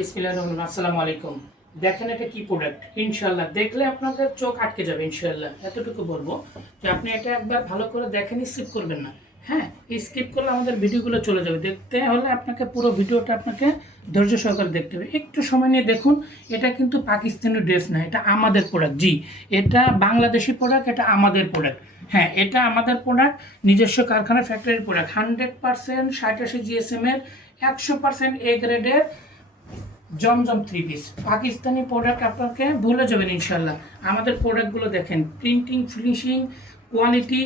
বিসমিল্লাহ আসসালামু আলাইকুম। দেখেন এটা কি প্রোডাক্ট ইনশাল্লাহ দেখলে আপনাদের চোখ আটকে যাবে ইনশাল্লাহ এতটুকু বলব যে আপনি এটা একবার ভালো করে দেখেন স্কিপ করবেন না। হ্যাঁ স্কিপ করলে আমাদের ভিডিওগুলো চলে যাবে। দেখতে হলে আপনাকে পুরো ভিডিওটা আপনাকে ধৈর্য সহকারে দেখতে হবে। একটু সময় নিয়ে দেখুন, এটা কিন্তু পাকিস্তানি ড্রেস না, এটা আমাদের প্রোডাক্ট জি, এটা বাংলাদেশি প্রোডাক্ট এটা আমাদের প্রোডাক্ট হ্যাঁ এটা আমাদের প্রোডাক্ট নিজস্ব কারখানা ফ্যাক্টরির প্রোডাক্ট হান্ড্রেড পার্সেন্ট ষাট আশি জিএসএম এর, একশো পার্সেন্ট এ গ্রেডের Zamzam three piece Pakistani product আপনাকে ভুলে যাবেন ইনশাল্লাহ আমাদের প্রোডাক্টগুলো দেখেন প্রিন্টিং ফিনিশিং কোয়ালিটি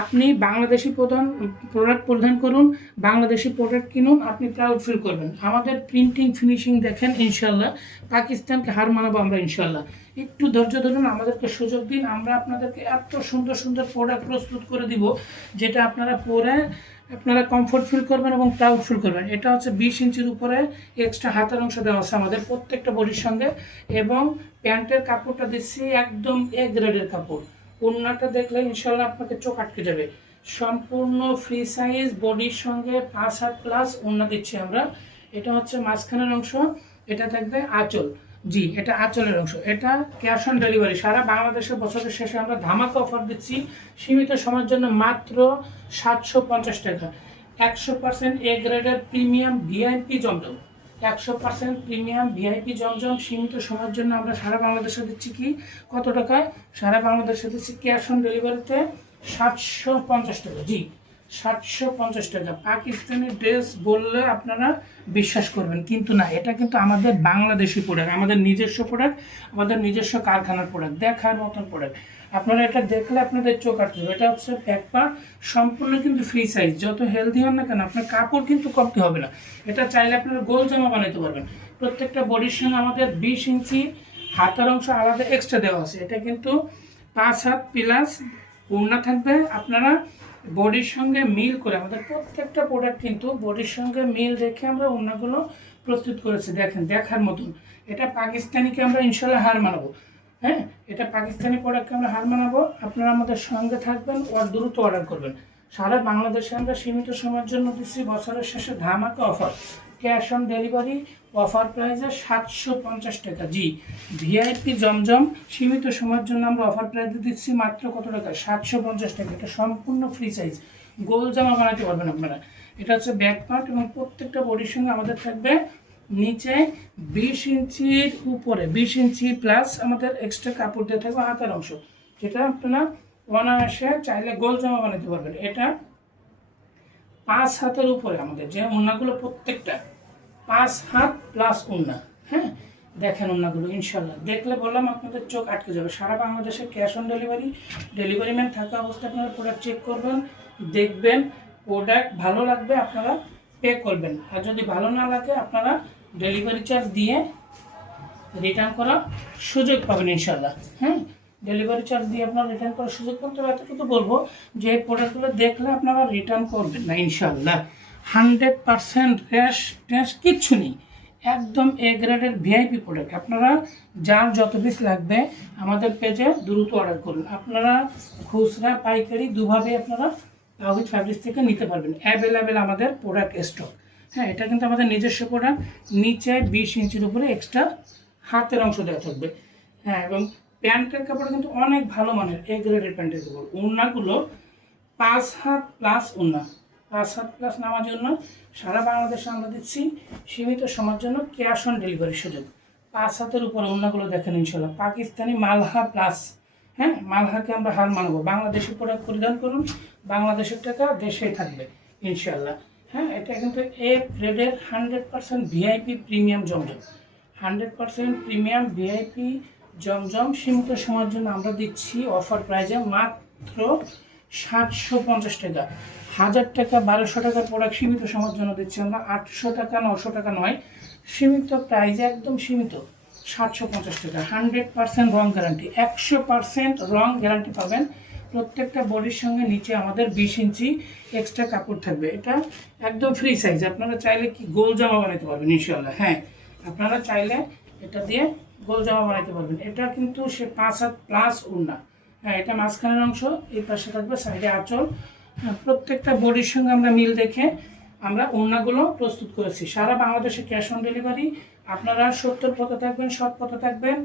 আপনি বাংলাদেশি প্রধান প্রোডাক্ট প্রদান করুন, বাংলাদেশি প্রোডাক্ট কিনুন, আপনি প্রাউড ফিল করবেন। আমাদের প্রিন্টিং ফিনিশিং দেখেন ইনশাল্লাহ পাকিস্তানকে হার মানাবো আমরা ইনশাল্লাহ একটু ধৈর্য ধরুন, আমাদেরকে সুযোগ দিন, আমরা আপনাদেরকে এত সুন্দর সুন্দর প্রোডাক্ট প্রস্তুত করে দিব, যেটা আপনারা পরে আপনারা কমফোর্ট ফিল করবেন এবং প্রাউড ফিল করবেন। এটা হচ্ছে বিশ ইঞ্চির উপরে এক্সট্রা হাতের অংশ দেওয়া আছে আমাদের প্রত্যেকটা বডির সঙ্গে। এবং প্যান্টের কাপড়টা দিচ্ছি একদম এ গ্রেডের কাপড়। ওড়নাটা দেখলে ইনশাল্লাহ আপনাকে চোখ আটকে যাবে। সম্পূর্ণ ফ্রি সাইজ বডির সঙ্গে পাঁচ হাত প্লাস ওড়না দিচ্ছি আমরা। এটা হচ্ছে মাঝখানের অংশ। এটা থাকবে আঁচল। জি, এটা আঁচলের অংশ। এটা ক্যাশ অন ডেলিভারি সারা বাংলাদেশের বছরের শেষে আমরা ধামাকা অফার দিচ্ছি। সীমিত সময়ের জন্য মাত্র সাতশো পঞ্চাশ টাকা। একশো পার্সেন্ট এ গ্রেডের প্রিমিয়াম ভিআইপি জমজম। একশো পার্সেন্ট প্রিমিয়াম ভিআইপি জমজম। সীমিত সময়ের জন্য আমরা সারা বাংলাদেশে দিচ্ছি কি? কত টাকায়? সারা বাংলাদেশে দিচ্ছি ক্যাশ অন ডেলিভারিতে সাতশো পঞ্চাশ টাকা। জি। সাতশো পঞ্চাশ টাকা। পাকিস্তানি ড্রেস বললে আপনারা বিশ্বাস করবেন, কিন্তু না, এটা কিন্তু আমাদের বাংলাদেশি প্রোডাক্ট আমাদের নিজস্ব প্রোডাক্ট আমাদের নিজস্ব কারখানার প্রোডাক্ট দেখার মতন প্রোডাক্ট আপনারা এটা দেখলে আপনাদের চোখ আটকে। এটা হচ্ছে প্যাকপা সম্পূর্ণ কিন্তু ফ্রি সাইজ যত হেলদি হন না কেন, আপনার কাপড় কিন্তু কমতে হবে না। এটা চাইলে আপনারা গোল জামা বানাতে পারবেন। প্রত্যেকটা বডির সঙ্গে আমাদের বিশ ইঞ্চি হাতের অংশ আলাদা এক্সট্রা দেওয়া আছে। এটা কিন্তু পাঁচ হাত প্লাস ওড়না থাকবে। আপনারা বডির সঙ্গে মিল করে, আমাদের প্রত্যেকটা প্রোডাক্ট কিন্তু বডির সঙ্গে মিল রেখে আমরা ওড়নাগুলো প্রস্তুত করেছি। দেখেন, দেখার মতন। এটা পাকিস্তানিকে আমরা ইনশাল্লাহ হার মানাবো। হ্যাঁ এটা পাকিস্তানি প্রোডাক্টকে আমরা হার মানাবো। আপনারা আমাদের সঙ্গে থাকবেন আর দ্রুত অর্ডার করবেন। সারা বাংলাদেশে আমরা সীমিত সময়ের জন্য দিচ্ছি। বছরের শেষে ধামাকা offer cash on delivery offer প্রাইসে সাতশো পঞ্চাশ টাকা। জি, ভিআইপি জমজম, সীমিত সময়ের জন্য আমরা অফার প্রাইসে দিচ্ছি মাত্র কত টাকা? সাতশো পঞ্চাশ টাকা। এটা সম্পূর্ণ ফ্রি সাইজ। গোল জামা বানাতে পারবেন আপনারা। এটা হচ্ছে ব্যাক পার্ট এবং প্রত্যেকটা বডির সঙ্গে আমাদের থাকবে নিচে বিশ ইঞ্চির উপরে, বিশ ইঞ্চি প্লাস আমাদের এক্সট্রা কাপড় দিয়ে থাকবে হাতের অংশ, যেটা আপনারা অনায়াসে চাইলে গোল জামা বানাতে পারবেন। এটা পাঁচ হাতের উপরে আমাদের যে ওড়নাগুলো প্রত্যেকটা। পাঁচ হাত প্লাস ওড়না হ্যাঁ? দেখেন ওড়নাগুলো ইনশাল্লাহ দেখলে বললাম আপনাদের চোখ আটকে যাবে। সারা বাংলাদেশে cash on delivery delivery man থাকা অবস্থায় আপনারা প্রোডাক্ট চেক করবেন, দেখবেন প্রোডাক্ট ভালো লাগবে, আপনারা পে করবেন। আর যদি ভালো না লাগে, আপনারা ডেলিভারি চার্জ দিয়ে রিটার্ন করার সুযোগ পাবেন ইনশাল্লাহ হ্যাঁ? ডেলিভারি চার্জ দিয়ে আপনারা রিটার্ন করার সুযোগ পাবেন। তবে এতটুকু বলব যে প্রোডাক্টগুলো দেখলে আপনারা রিটার্ন করবেন না ইনশাল্লাহ হান্ড্রেড পারসেন্ট র্যাশ ট্যাশ কিচ্ছু নেই। একদম এ গ্রেডের ভিআইপি প্রোডাক্ট আপনারা যার যত পিস লাগবে আমাদের পেজে দ্রুত অর্ডার করুন। আপনারা খুচরা, পাইকারি দুভাবে আপনারা তাহিদ ফ্যাব্রিক্স থেকে নিতে পারবেন। অ্যাভেলেবেল আমাদের প্রোডাক্ট স্টক হ্যাঁ এটা কিন্তু আমাদের নিজস্ব প্রোডাক্ট নিচে বিশ ইঞ্চির উপরে এক্সট্রা হাতের অংশ দেওয়া থাকবে। হ্যাঁ এবং প্যান্টের কাপড় কিন্তু অনেক ভালো মানের। এ গ্রেডের প্যান্টের কাপড়। ওড়নাগুলো পাঁচ হাত প্লাস ওড়না। হাত প্লাস নামার জন্য সারা বাংলাদেশে আমরা দিচ্ছি। সীমিত সময়ের জন্য ক্যাশ অন ডেলিভারি সুযোগ। পাঁচ হাতের উপরে ওড়নাগুলো দেখেন ইনশাল্লাহ। পাকিস্তানি মালহা প্লাস হ্যাঁ? মালহাকে আমরা হার মানবো। বাংলাদেশি প্রোডাক্ট পরিধান করুন। বাংলাদেশের টাকা দেশেই থাকবে ইনশাল্লাহ। হ্যাঁ? এটা কিন্তু এ গ্রেডের হান্ড্রেড পার্সেন্ট ভিআইপি প্রিমিয়াম জমজম। হান্ড্রেড পার্সেন্ট প্রিমিয়াম ভিআইপি জমজম। সীমিত সময়ের জন্য আমরা দিচ্ছি অফার প্রাইজে মাত্র সাতশো পঞ্চাশ টাকা। হাজার টাকা, বারোশো টাকার প্রোডাক্ট সীমিত সময়ের জন্য দিচ্ছি আমরা। আটশো টাকা, নশো টাকা নয়। সীমিত প্রাইজে একদম সীমিত। সাতশো পঞ্চাশ টাকা। হান্ড্রেড পার্সেন্ট রং গ্যারান্টি একশো পার্সেন্ট রং গ্যারান্টি পাবেন। প্রত্যেকটা বডির সঙ্গে নিচে আমাদের বিশ ইঞ্চি এক্সট্রা কাপড় থাকবে। এটা একদম ফ্রি সাইজ আপনারা চাইলে কি গোল জামা বানাতে পারবেন ইনশাল্লাহ হ্যাঁ আপনারা চাইলে এটা দিয়ে গোল জামা বানাতে পারবেন। এটা কিন্তু সে পাঁচ হাত প্লাস উন্না হ্যাঁ এটা মাঝখানের অংশ এই পাশে থাকবে সাইডে আঁচল। হ্যাঁ, প্রত্যেকটা বডির সঙ্গে আমরা মিল দেখে আমরা ওড়নাগুলো প্রস্তুত করেছি। সারা বাংলাদেশে ক্যাশ অন ডেলিভারি আপনারা সত্তর পথে থাকবেন সৎ পথে থাকবেন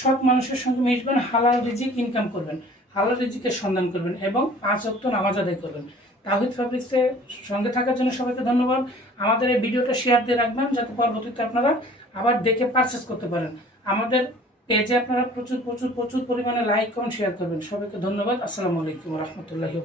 সৎ মানুষের সঙ্গে মিশবেন হালাল রিজিক ইনকাম করবেন হালাল রিজিকের সন্ধান করবেন এবং পাঁচ অক্ট নামাজ আদায় করবেন। তাহিদ ফ্যাব্রিক্সের সঙ্গে থাকার জন্য সবাইকে ধন্যবাদ। আমাদের এই ভিডিওটা শেয়ার দিয়ে রাখবেন যাতে পরবর্তীতে আপনারা আবার দেখে পারচেস করতে পারেন। আমাদের পেজে আপনারা প্রচুর প্রচুর প্রচুর পরিমাণে লাইক কমেন্ট শেয়ার করবেন। সবাইকে ধন্যবাদ। আসসালামু আলাইকুম রহমতুল্লাহি